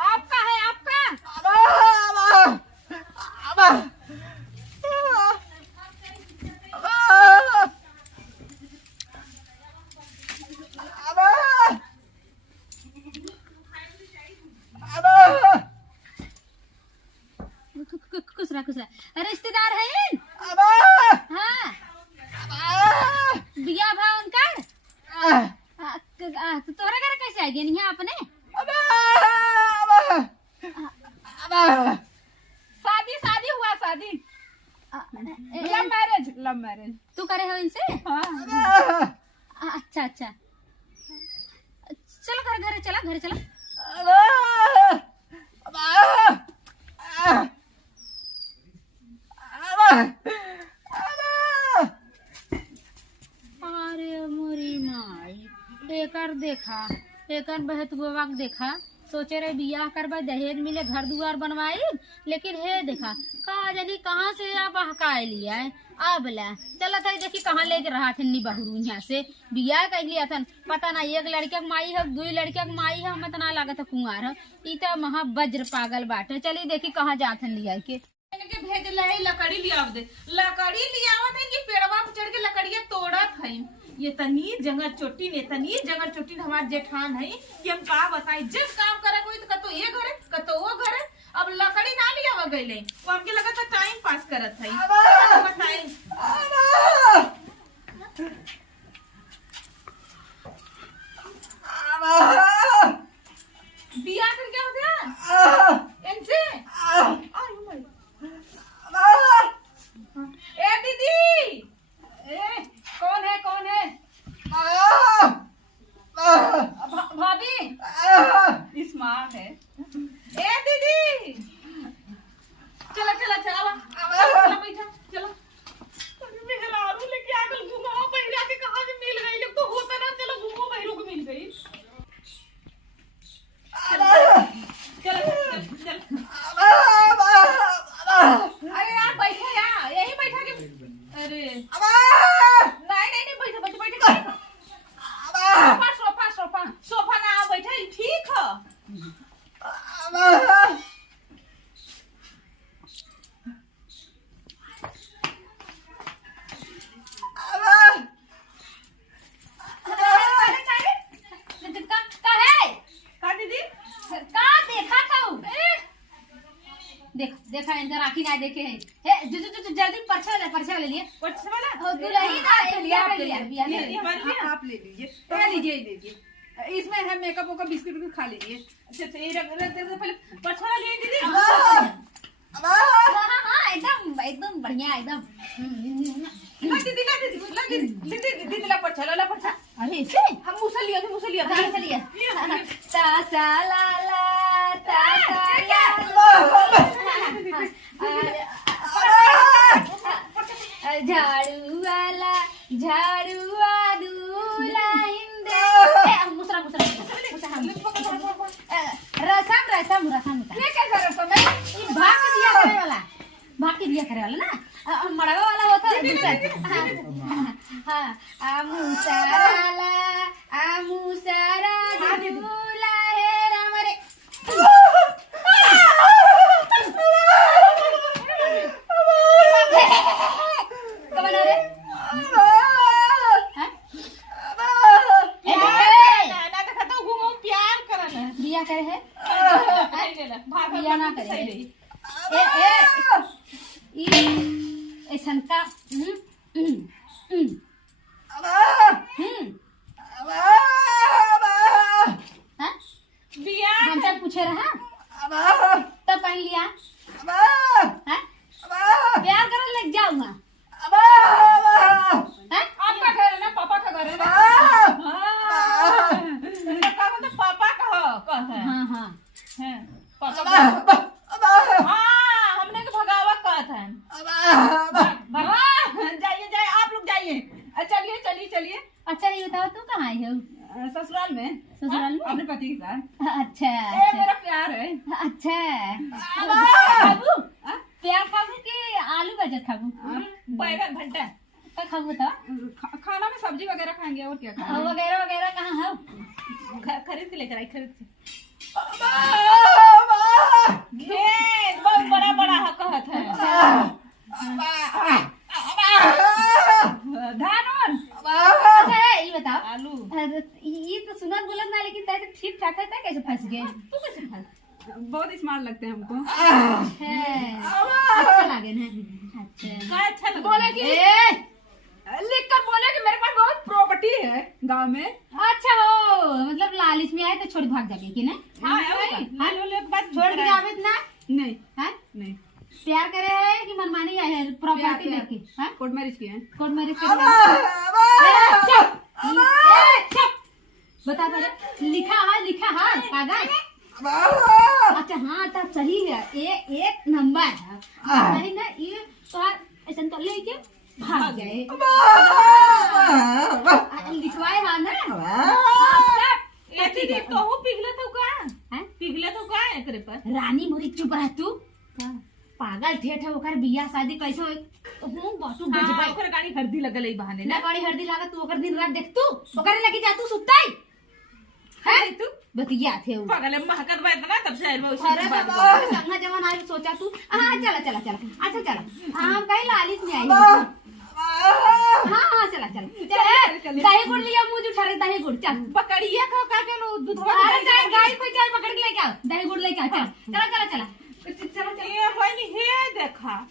आपका है आपका। खुश रहा रिश्तेदार है। हाँ बिया भा उनका तो तोहरा घर कैसे आ गया नहीं अपने। शादी शादी हुआ शादी लव मैरिज तू करे हो इनसे। हाँ अच्छा अच्छा चलो घर घर चला घर चला। अरे मोरी माई एकर देखा एकर बहत गोवा देखा सोचे रहे बियाह करवा दहेज मिले घर दुआर बनवाई लेकिन हे देखा कहा जानी कहाँ से आप हकाए लिया है अब ला चला था देखी कहाँ ले रहा थे बहरू यहाँ से बियाह कर लिया था पता ना एक लड़के की माई है दो लड़के की माई है मत ना लगा था कुंवार है इतना महा वज्र पागल बाटे चली देखी कहाँ जाते लिया के भेज लाई लकड़ी लिया दे लकड़ी लिया थे कि पेड़वा पे चढ़ के लकड़िया तोड़त है ये तनी जंगल चोटी ने तनी जंगल चोटी हमारे जेठान है कि हम का बताई जब काम करे कोई तो कतो ये घरे कतो वो घरे अब लकड़ी ना लिया गईले वो हमके लगा था टाइम पास करत है टाइम बिया कर क्या होता इनसे ए दीदी ए कौन है भाभी स्मार्ट है। ए दीदी चला चला चला चला बैठा चलो मेहरारू लेके आ गल घुमाओ पहिरा के कहां से मिल गई लोग तो होता ना चलो घुमाओ बहरू को मिल गई चल चल अरे यार बैठो यार यही बैठा के अरे नहीं बैठो बैठो बैठो सोफा ना बैठा ठीक है। देखा इनका राखी ना देखे हैं जो जल्दी पर्चा ले लिए पर्चा वाला हो दुल्हन ना लिया आप ले लीजिए इसमें है मेकअप का बिस्किट खा लीजिए। अच्छा ये रख दे पहले पर्चा वाला ले दीदी। हाँ एकदम एकदम बढ़िया एकदम दीदी ला पर्चा अरे इसे हम मुसलिया तासा लाला झाड़ू वाला दूल्हा हिंदे मुसरा रसम ये कैसा रसम है भाग के दिया करे वाला ना मड़वा वाला होता है दूसरा। हाँ मुसारा दूल्हा है राम रे कब बना रे ना देखा तो घूमो प्यार करना बिया करे है बिया ना करे ऐसा का बिया हमसे पूछे रहा तो पहन लिया प्यार कर लग जाऊंगा आपका घर है ना पापा का घर है ना तो पापा का हाँ हाँ है पापा हाँ हमने तो भगावा कहा था जाइए आप लोग जाइए चलिए अच्छा ये बताओ तू कहाँ आई हो ससुराल में अपने पति के साथ अच्छा मेरा प्यार है अच्छा खाबू प्यार खाबू कि आलू गाजर खाबू बैगन भंटा क्या खाओ बताओ? खाना में सब्जी वगैरह खाएंगे और क्या खाएंगे? वगैरह वगैरह कहाँ है? खरीद के लेकर आई, खरीद के। घेर बहुत बड़ा बड़ा है कहत है। धान और अच्छा ये बताओ, आलू ये तो सुना बोलत ना, लेकिन तैसे ठीक ठाक है, कैसे फंस गए? तू कैसे खा? बहुत स्मार्ट लगते हैं हमको। है अच्छा लगे ना? अच्छा का अच्छा लगा? बोले कि लिख कर बोले कि मेरे पास बहुत प्रॉपर्टी है गांव में। अच्छा हो, मतलब लालच में आए तो छोड़ भाग जाके कि ना? हाँ ले बात छोड़ के जावे ना? नहीं हाँ? नहीं, प्यार करे है कि मनमानी आए है प्रॉपर्टी प्यार। लेके? हाँ? कोर्ट मैरिज किए हैं। कोर्ट मैरिज के चुप बता पहले, लिखा है कागज? अच्छा हाँ तब सही है, एक नंबर है सही ना। ये तो ऐसा कर लेके भाग गए, लिखवाए हाँ ना? ये ठीक है, तो हूँ पिघले तो का? हैं? पिघले तो का है करे पर? रानी मोरी चुप रह तू, पागल ठेठ है ओकर बियाह शादी कैसे होई? हूँ बातू हाँ, बजबाई ओकर गाड़ी हरदी लगल है बहाने ना, ना। बड़ी हरदी लागत तू ओकर दिन रात देख तू ओकर लगी जा तू सुताई है तू बतिया थे वो। पागल है, महकत बात ना तब शहर में उसी अरे की बात बाबा संगा जवान आई सोचा तू हाँ चला अच्छा चला हम कहीं लालिच में आई हाँ चला दही गुड़ लिया मुझे उठा रहे दही गुड़ चल बकरिया का के लो दूधवा अरे चाहे गाय कोई चाहे पकड़ के लेके आओ दही गुड़ लेके आओ चल चला ये बनी है देखा